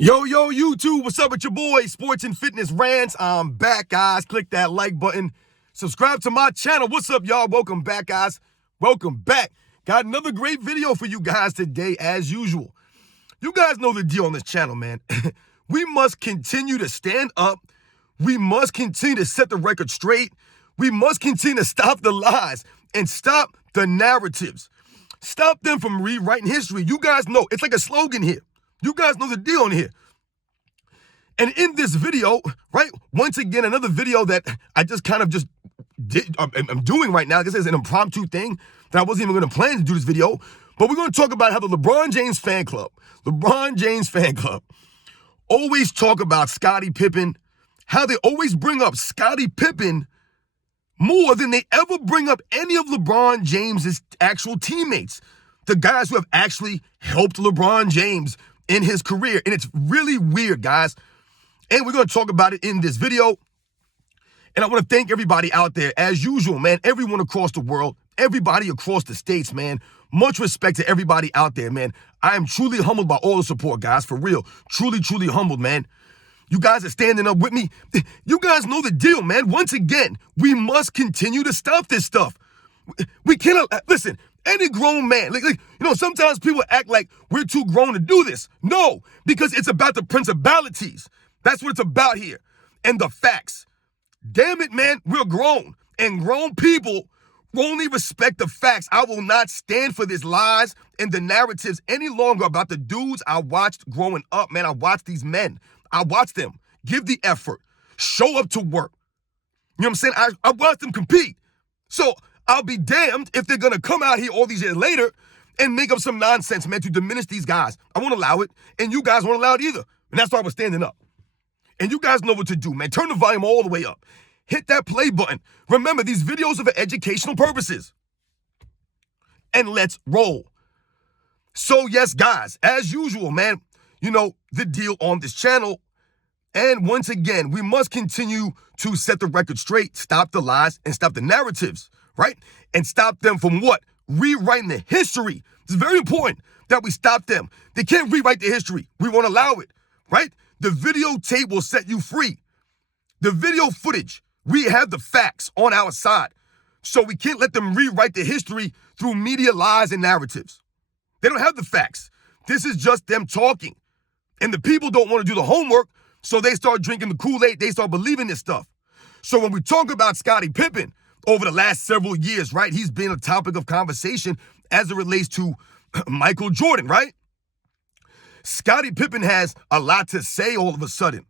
Yo, YouTube, what's up with your boy, Sports and Fitness Rants? I'm back, guys. Click that like button. Subscribe to my channel. What's up, y'all? Welcome back, guys. Welcome back. Got another great video for you guys today, as usual. You guys know the deal on this channel, man. We must continue to stand up. We must continue to set the record straight. We must continue to stop the lies and stop the narratives. Stop them from rewriting history. You guys know, it's like a slogan here. You guys know the deal on here. And in this video, right, once again, another video that I just kind of just did, I'm doing right now. This is an impromptu thing that I wasn't even going to plan to do this video. But we're going to talk about how the LeBron James fan club, always talk about Scottie Pippen, how they always bring up Scottie Pippen more than they ever bring up any of LeBron James's actual teammates, the guys who have actually helped LeBron James in his career. And it's really weird, guys. And we're going to talk about it in this video. And I want to thank everybody out there, as usual, man. Everyone across the world, everybody across the states, man. Much respect to everybody out there, man. I am truly humbled by all the support, guys, for real. Truly, truly humbled, man. You guys are standing up with me. You guys know the deal, man. Once again, we must continue to stop this stuff. We cannot, listen, any grown man, sometimes people act like we're too grown to do this. No, because it's about the principalities. That's what it's about here. And the facts. Damn it, man, we're grown. And grown people only respect the facts. I will not stand for this lies and the narratives any longer about the dudes I watched growing up, man. I watched these men. I watched them give the effort, show up to work. You know what I'm saying? I watched them compete. So I'll be damned if they're going to come out here all these years later and make up some nonsense, man, to diminish these guys. I won't allow it, and you guys won't allow it either. And that's why we're standing up. And you guys know what to do, man. Turn the volume all the way up. Hit that play button. Remember, these videos are for educational purposes. And let's roll. So, yes, guys, as usual, man, you know, the deal on this channel. And once again, we must continue to set the record straight, stop the lies, and stop the narratives, right? And stop them from what? Rewriting the history. It's very important that we stop them. They can't rewrite the history. We won't allow it, right? The videotape will set you free. The video footage, we have the facts on our side. So we can't let them rewrite the history through media lies and narratives. They don't have the facts. This is just them talking. And the people don't want to do the homework, so they start drinking the Kool-Aid. They start believing this stuff. So when we talk about Scottie Pippen over the last several years, right, he's been a topic of conversation as it relates to Michael Jordan, right? Scottie Pippen has a lot to say all of a sudden,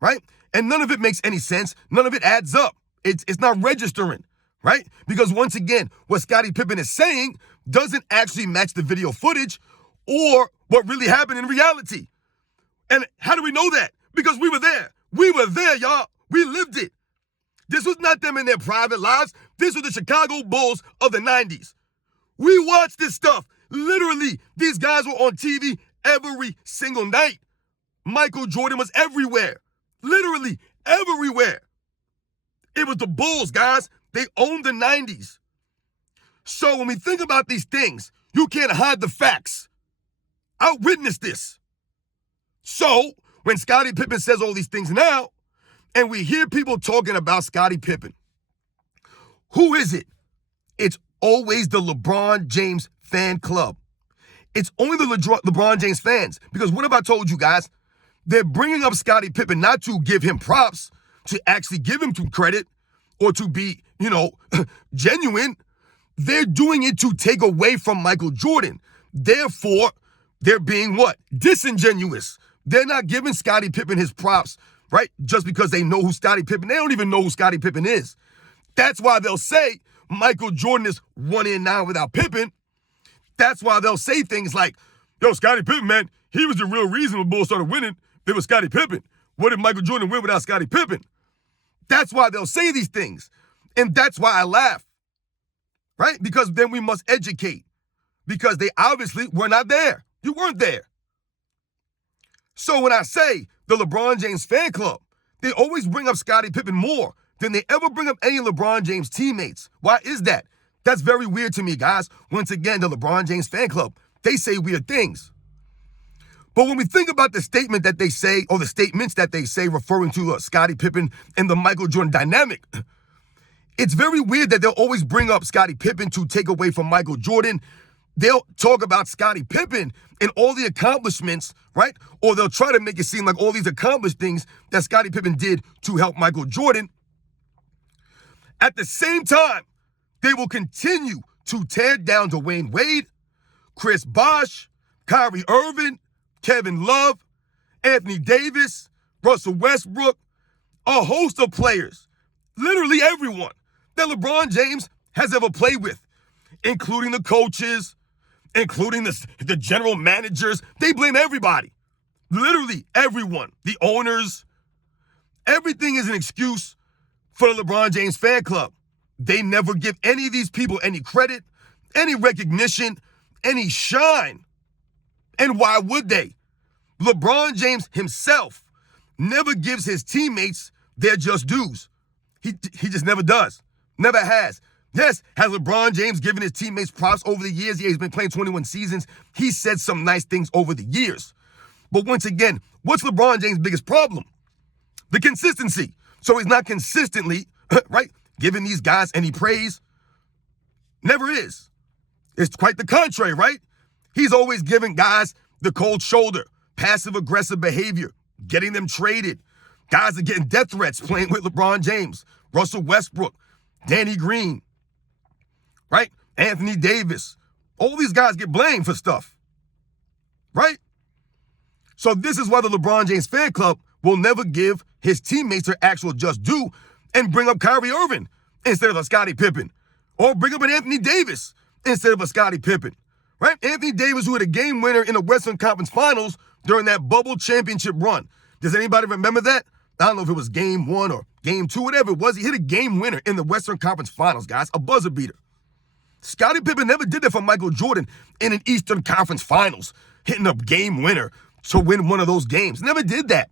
right? And none of it makes any sense. None of it adds up. It's not registering, right? Because once again, what Scottie Pippen is saying doesn't actually match the video footage or what really happened in reality. And how do we know that? Because we were there. We were there, y'all. We lived it. This was not them in their private lives. This was the Chicago Bulls of the 90s. We watched this stuff. Literally, these guys were on TV every single night. Michael Jordan was everywhere. Literally everywhere. It was the Bulls, guys. They owned the 90s. So when we think about these things, you can't hide the facts. I witnessed this. So when Scottie Pippen says all these things now, and we hear people talking about Scottie Pippen, who is it? It's always the LeBron James fan club. It's only the LeBron James fans. Because what have I told you guys? They're bringing up Scottie Pippen not to give him props, to actually give him some credit, or to be, genuine. They're doing it to take away from Michael Jordan. Therefore, they're being what? Disingenuous. They're not giving Scottie Pippen his props, right? Just because they know who Scottie Pippen. They don't even know who Scottie Pippen is. That's why they'll say Michael Jordan is 1-9 without Pippen. That's why they'll say things like, yo, Scottie Pippen, man, he was the real reason the Bulls started winning. It was Scottie Pippen. What did Michael Jordan win without Scottie Pippen? That's why they'll say these things. And that's why I laugh, right? Because then we must educate. Because they obviously were not there. You weren't there. So when I say the LeBron James fan club, they always bring up Scottie Pippen more than they ever bring up any LeBron James teammates. Why is that? That's very weird to me, guys. Once again, the LeBron James fan club, they say weird things. But when we think about the statement that they say, or the statements that they say referring to Scottie Pippen and the Michael Jordan dynamic, it's very weird that they'll always bring up Scottie Pippen to take away from Michael Jordan. They'll talk about Scottie Pippen and all the accomplishments, right? Or they'll try to make it seem like all these accomplished things that Scottie Pippen did to help Michael Jordan. At the same time, they will continue to tear down Dwayne Wade, Chris Bosh, Kyrie Irving, Kevin Love, Anthony Davis, Russell Westbrook, a host of players, literally everyone that LeBron James has ever played with, including the coaches, including the general managers. They blame everybody, literally everyone, the owners. Everything is an excuse for the LeBron James fan club. They never give any of these people any credit, any recognition, any shine. And why would they? LeBron James himself never gives his teammates their just dues. He just never does. Never has. Yes, has LeBron James given his teammates props over the years? Yeah, he's been playing 21 seasons. He said some nice things over the years. But once again, what's LeBron James' biggest problem? The consistency. So he's not consistently, right, giving these guys any praise. Never is. It's quite the contrary, right? He's always giving guys the cold shoulder, passive-aggressive behavior, getting them traded. Guys are getting death threats playing with LeBron James, Russell Westbrook, Danny Green, right? Anthony Davis. All these guys get blamed for stuff, right? So this is why the LeBron James fan club will never give his teammates their actual just due and bring up Kyrie Irving instead of a Scottie Pippen, or bring up an Anthony Davis instead of a Scottie Pippen, right? Anthony Davis, who had a game winner in the Western Conference Finals during that bubble championship run. Does anybody remember that? I don't know if it was game 1 or game 2, whatever it was. He hit a game winner in the Western Conference Finals, guys, a buzzer beater. Scottie Pippen never did that for Michael Jordan in an Eastern Conference Finals, hitting a game winner to win one of those games. Never did that.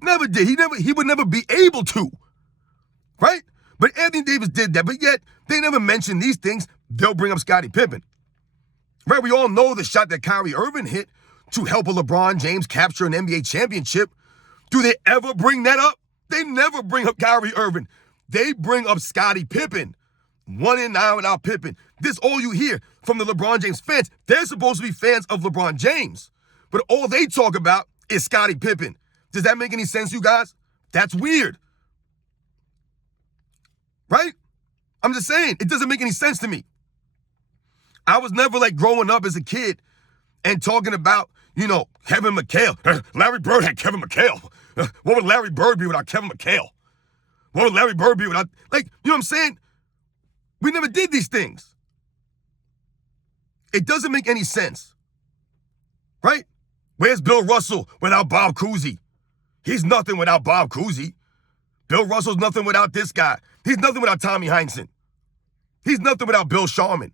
Never did. He would never be able to, right? But Anthony Davis did that, but yet they never mention these things. They'll bring up Scottie Pippen, right? We all know the shot that Kyrie Irving hit to help a LeBron James capture an NBA championship. Do they ever bring that up? They never bring up Kyrie Irving. They bring up Scottie Pippen. 1 and 9 without Pippen. This all you hear from the LeBron James fans. They're supposed to be fans of LeBron James, but all they talk about is Scottie Pippen. Does that make any sense, you guys? That's weird, right? I'm just saying, it doesn't make any sense to me. I was never like growing up as a kid and talking about, Kevin McHale. Larry Bird had Kevin McHale. What would Larry Bird be without Kevin McHale? What would Larry Bird be without, you know what I'm saying? We never did these things. It doesn't make any sense, right? Where's Bill Russell without Bob Cousy? He's nothing without Bob Cousy. Bill Russell's nothing without this guy. He's nothing without Tommy Heinsohn. He's nothing without Bill Sharman.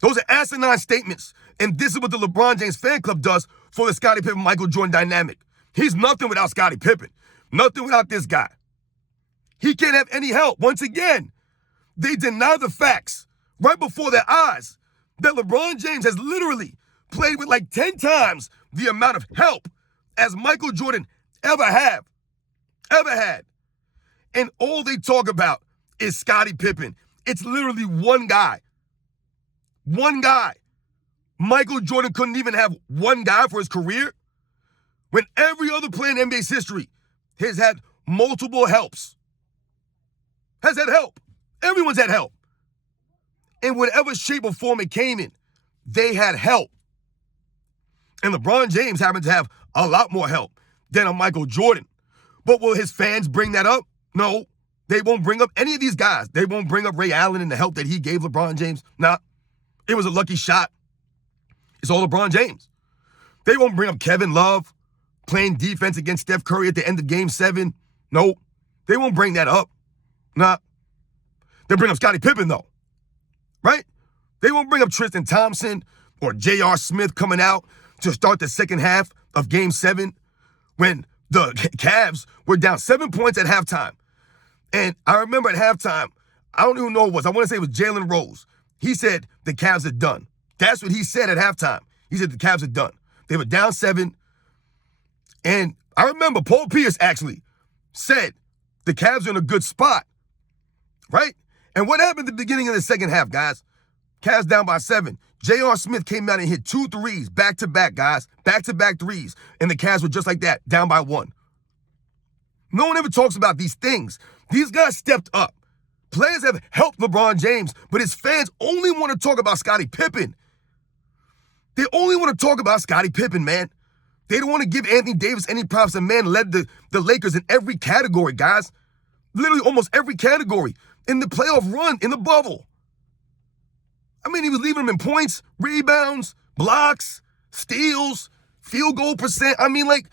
Those are asinine statements. And this is what the LeBron James fan club does for the Scottie Pippen-Michael Jordan dynamic. He's nothing without Scottie Pippen. Nothing without this guy. He can't have any help. Once again, they deny the facts right before their eyes that LeBron James has literally played with like 10 times the amount of help as Michael Jordan ever had. And all they talk about is Scottie Pippen. It's literally one guy. One guy. Michael Jordan couldn't even have one guy for his career when every other player in NBA's history has had multiple helps. Has had help. Everyone's had help. In whatever shape or form it came in, they had help. And LeBron James happened to have a lot more help than a Michael Jordan. But will his fans bring that up? No, they won't bring up any of these guys. They won't bring up Ray Allen and the help that he gave LeBron James. Nah, it was a lucky shot. It's all LeBron James. They won't bring up Kevin Love playing defense against Steph Curry at the end of Game 7. No, they won't bring that up. Nah. They'll bring up Scottie Pippen, though, right? They won't bring up Tristan Thompson or J.R. Smith coming out to start the second half of Game 7 when the Cavs were down 7 points at halftime. And I remember at halftime, I don't even know who it was. I want to say it was Jalen Rose. He said the Cavs are done. That's what he said at halftime. He said the Cavs are done. They were down 7. And I remember Paul Pierce actually said the Cavs are in a good spot, right? And what happened at the beginning of the second half, guys? Cavs down by 7. J.R. Smith came out and hit 2 threes back-to-back, guys. Back-to-back threes. And the Cavs were just like that, down by 1. No one ever talks about these things. These guys stepped up. Players have helped LeBron James, but his fans only want to talk about Scottie Pippen. They only want to talk about Scottie Pippen, man. They don't want to give Anthony Davis any props. The man led the Lakers in every category, guys. Literally almost every category in the playoff run, in the bubble. I mean, he was leaving them in points, rebounds, blocks, steals, field goal percent. I mean, like,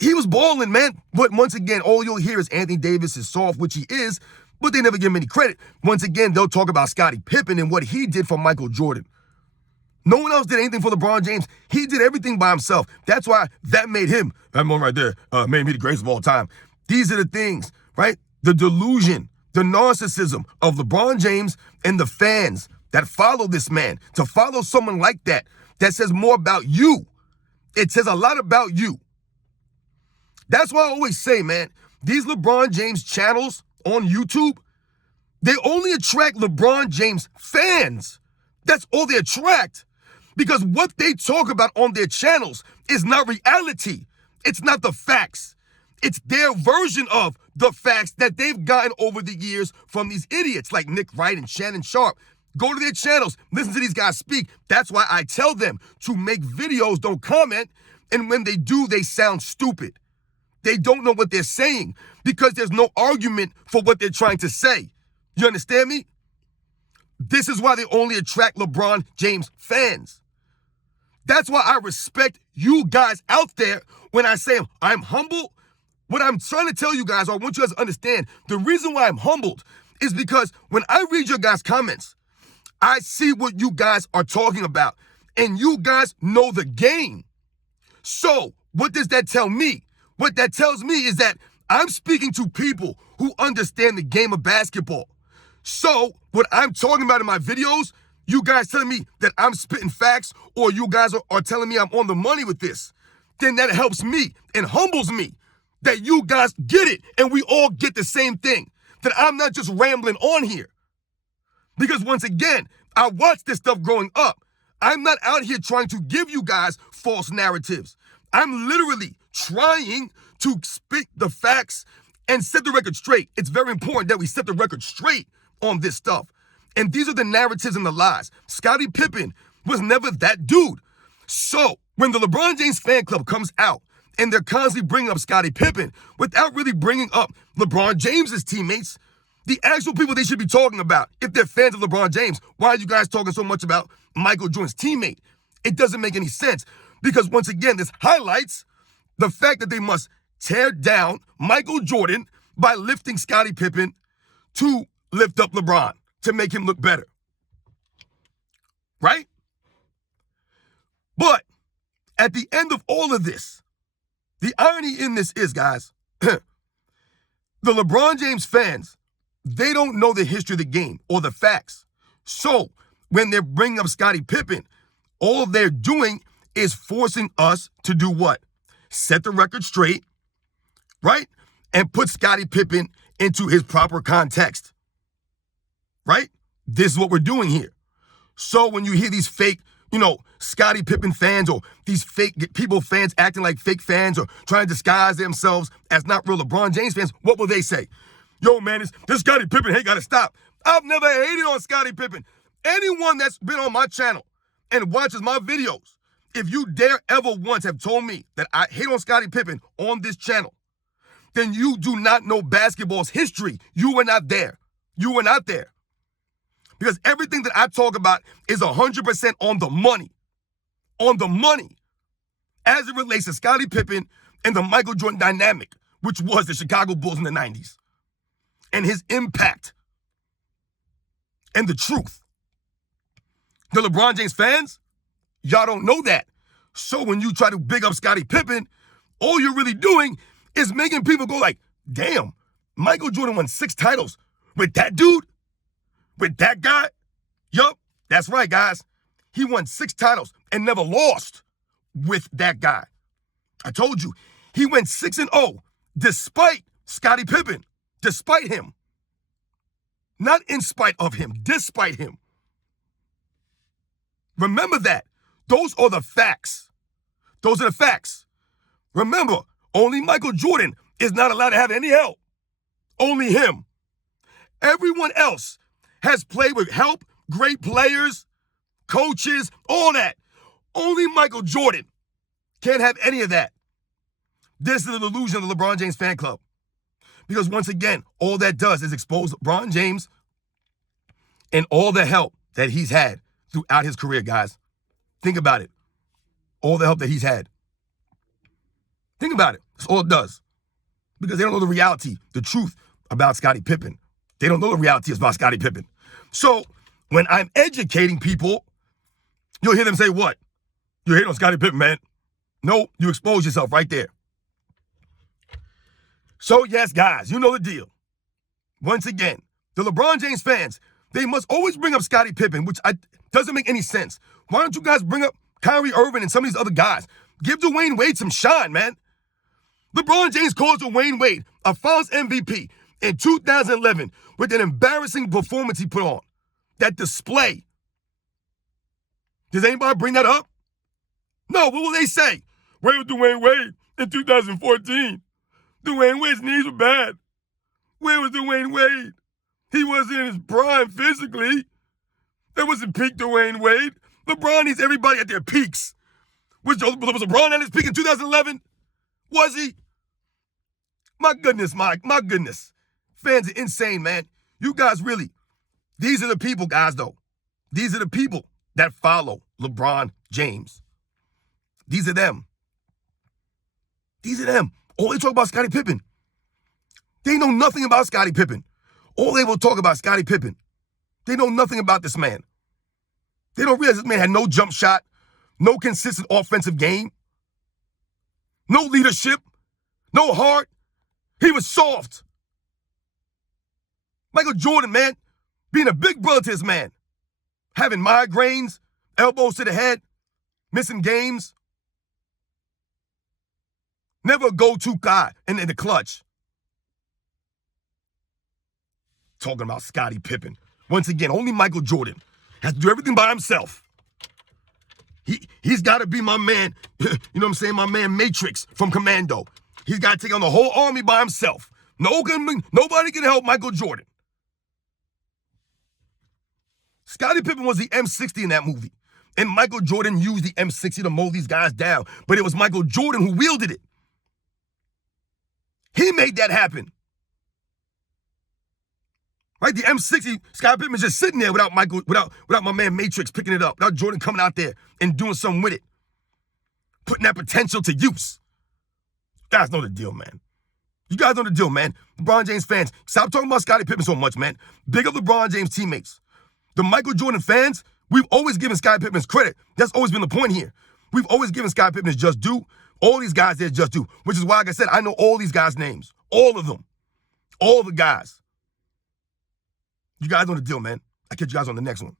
he was balling, man. But once again, all you'll hear is Anthony Davis is soft, which he is, but they never give him any credit. Once again, they'll talk about Scottie Pippen and what he did for Michael Jordan. No one else did anything for LeBron James. He did everything by himself. That's why that made him, that moment right there, made me the greatest of all time. These are the things, right? The delusion, the narcissism of LeBron James and the fans that follow this man. To follow someone like that says more about you. It says a lot about you. That's why I always say, man, these LeBron James channels on YouTube, they only attract LeBron James fans. That's all they attract. Because what they talk about on their channels is not reality. It's not the facts. It's their version of the facts that they've gotten over the years from these idiots like Nick Wright and Shannon Sharp. Go to their channels, listen to these guys speak. That's why I tell them to make videos, don't comment. And when they do, they sound stupid. They don't know what they're saying because there's no argument for what they're trying to say. You understand me? This is why they only attract LeBron James fans. That's why I respect you guys out there when I say I'm humble. What I'm trying to tell you guys, or I want you guys to understand, the reason why I'm humbled is because when I read your guys' comments, I see what you guys are talking about, and you guys know the game. So what does that tell me? What that tells me is that I'm speaking to people who understand the game of basketball. So what I'm talking about in my videos, you guys telling me that I'm spitting facts, or you guys are telling me I'm on the money with this, then that helps me and humbles me that you guys get it and we all get the same thing, that I'm not just rambling on here. Because once again, I watched this stuff growing up. I'm not out here trying to give you guys false narratives. I'm literally trying to spit the facts and set the record straight. It's very important that we set the record straight on this stuff. And these are the narratives and the lies. Scottie Pippen was never that dude. So when the LeBron James fan club comes out and they're constantly bringing up Scottie Pippen without really bringing up LeBron James's teammates, the actual people they should be talking about, if they're fans of LeBron James, why are you guys talking so much about Michael Jordan's teammate? It doesn't make any sense because, once again, this highlights the fact that they must tear down Michael Jordan by lifting Scottie Pippen to lift up LeBron, to make him look better. Right? But at the end of all of this, the irony in this is, guys, the LeBron James fans, they don't know the history of the game or the facts. So when they're bringing up Scottie Pippen, all they're doing is forcing us to do what? Set the record straight, right? And put Scottie Pippen into his proper context, right? This is what we're doing here. So when you hear these fake, Scottie Pippen fans or these fake people fans acting like fake fans or trying to disguise themselves as not real LeBron James fans, what will they say? Yo, man, this Scottie Pippen hate gotta stop. I've never hated on Scottie Pippen. Anyone that's been on my channel and watches my videos, if you dare ever once have told me that I hate on Scottie Pippen on this channel, then you do not know basketball's history. You were not there. You were not there. Because everything that I talk about is 100% on the money. On the money. As it relates to Scottie Pippen and the Michael Jordan dynamic, which was the Chicago Bulls in the 90s. And his impact. And the truth. The LeBron James fans, y'all don't know that. So when you try to big up Scottie Pippen, all you're really doing is making people go like, damn, Michael Jordan won 6 titles with that dude? With that guy? Yup, that's right, guys. He won 6 titles and never lost. with that guy. I told you, he went 6-0 despite Scottie Pippen, despite him. Not in spite of him, despite him. Remember that. Those are the facts. Those are the facts. Remember, only Michael Jordan is not allowed to have any help. Only him. Everyone else has played with help, great players, coaches, all that. Only Michael Jordan can't have any of that. This is the delusion of the LeBron James fan club. Because once again, all that does is expose LeBron James and all the help that he's had throughout his career, guys. Think about it. All the help that he's had. Think about it. That's all it does. Because they don't know the reality, the truth about Scottie Pippen. They don't know the reality about Scottie Pippen. So when I'm educating people, you'll hear them say what? You hate on Scottie Pippen, man. No, you expose yourself right there. So yes, guys, you know the deal. Once again, the LeBron James fans, they must always bring up Scottie Pippen, which doesn't make any sense. Why don't you guys bring up Kyrie Irving and some of these other guys? Give Dwayne Wade some shine, man. LeBron James calls Dwayne Wade a Finals MVP in 2011 with an embarrassing performance he put on. That display. Does anybody bring that up? No, what will they say? Where was Dwayne Wade in 2014? Dwayne Wade's knees were bad. Where was Dwayne Wade? He wasn't in his prime physically. That wasn't peak Dwayne Wade. LeBron needs everybody at their peaks. Was LeBron at his peak in 2011? Was he? My goodness, my goodness. Fans are insane, man. You guys really, these are the people, guys, though. These are the people that follow LeBron James. These are them. These are them. All they talk about Scottie Pippen. They know nothing about Scottie Pippen. All they will talk about is Scottie Pippen. They know nothing about this man. They don't realize this man had no jump shot, no consistent offensive game, no leadership, no heart. He was soft. Michael Jordan, man, being a big brother to his man, having migraines, elbows to the head, missing games. Never a go-to guy in the clutch. Talking about Scottie Pippen. Once again, only Michael Jordan has to do everything by himself. He's got to be my man, you know what I'm saying, my man Matrix from Commando. He's got to take on the whole army by himself. Nobody can help Michael Jordan. Scottie Pippen was the M60 in that movie. And Michael Jordan used the M60 to mow these guys down. But it was Michael Jordan who wielded it. He made that happen. Right? The M60, Scottie Pippen was just sitting there without my man Matrix picking it up, without Jordan coming out there and doing something with it. Putting that potential to use. You guys know the deal, man. You guys know the deal, man. LeBron James fans, stop talking about Scottie Pippen so much, man. Big up LeBron James teammates. The Michael Jordan fans, we've always given Scottie Pippen's credit. That's always been the point here. We've always given Scottie Pippen his just due. All these guys their just due, which is why, like I said, I know all these guys' names. All of them. All the guys. You guys know the deal, man. I'll catch you guys on the next one.